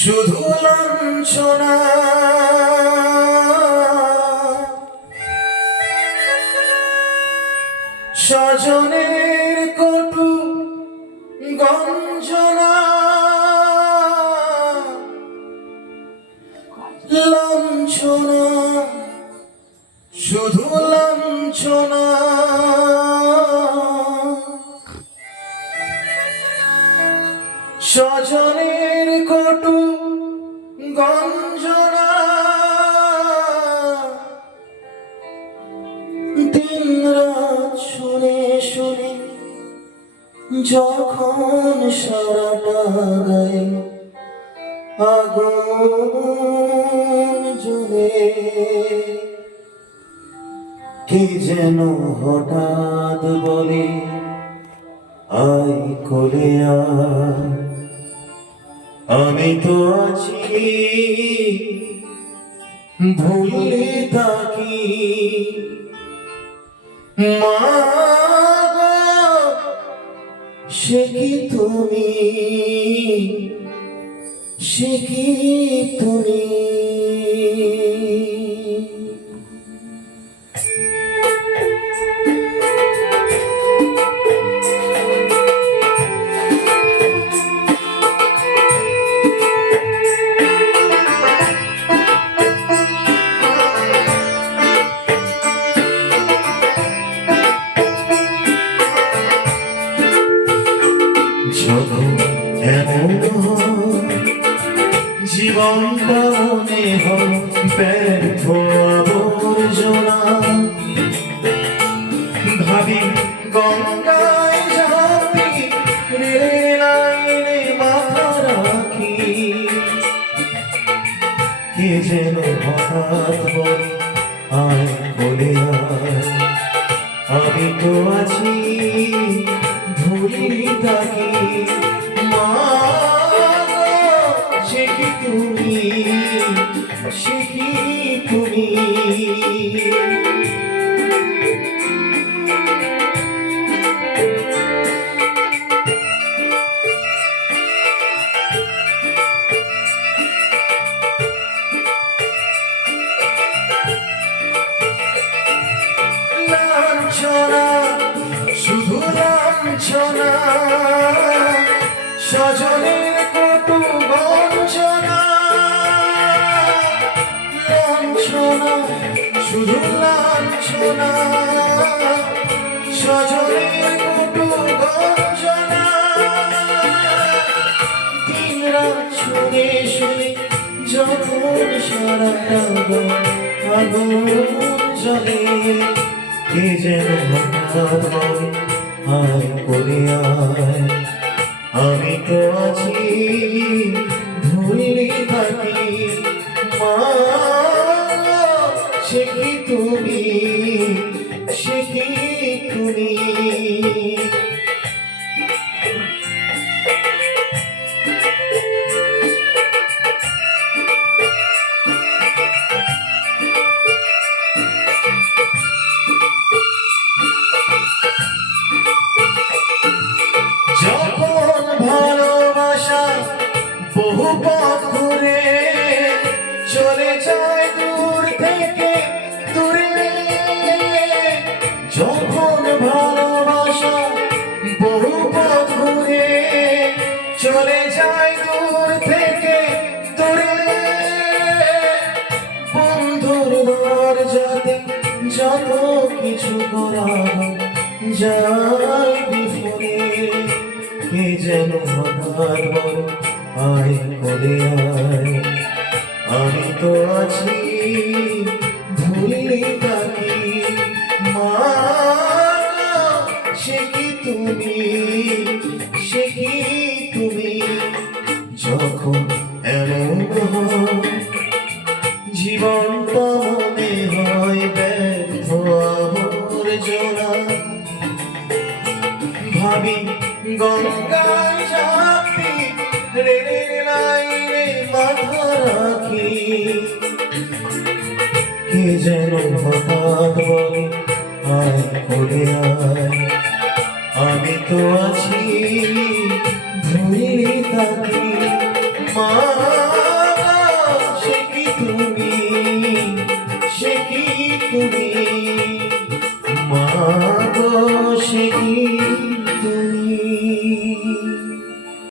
শুধু লাঞ্ছনা স্বজনের কটু গঞ্জনা লাঞ্ছনা শুধু লাঞ্ছনা স্বজনের কটু গঞ্জনা দিন রাত শুনে শুনে যখন সারাটা গায়ে আগুন জ্বলে কে যেন হঠাৎ বলে আয় কোলে আয়। আমি তো আছি ভুলে থাকি মা গো, সে কি তুমি, সে কি তুমি। জীবনটা মনে হয় ব্যর্থ আবর্জনা ভাবি গঙ্গায় যাবি রেল লাইনে মাথা রাখি কে যেন হঠাৎ বলে আয় বলে আয়। আমি তো আছি ভুলি থাকি মা গো, সে কি তুমি, সে কি তুমি। লাঞ্ছনা শুধু লাঞ্ছনা স্বজনের কটু গঞ্জনা লাঞ্ছনা শুধু লাঞ্ছনা স্বজনের কটু গঞ্জনা দিন রাত শুনে শুনে যখন সারাটা আগুন জ্বলে কে যেন হঠাৎ বলে আয় বলে আয়। আমি তো আছি ভুলে থাকি মা গো, সে কি তুমি, সে কি তুমি। যখন ভালোবাসা বহু পথ ঘুরে চলে যায় দূর থেকে দূরে যখন ভালোবাসা বহু পথ ঘুরে চলে যায় দূর থেকে দূরে বন্ধুর দরজাতে যত কিছু করা যায় বিফলে কে যেন হঠাৎ বলে আয় বলে আয়। আমি তো আছি ভুলে থাকি মা গো, সে কি তুমি, সে কি তুমি। যখন এমন জীবনটা মনে হয় ব্যর্থ আবর্জনা ভাবি গঙ্গায় যাবি রেল লাইনে মাথা রাখি কে যেন হঠাৎ বলে আয় বলে আয়। আমি তো আছি ভুলে থাকি মা। তুমি মা গো সে কি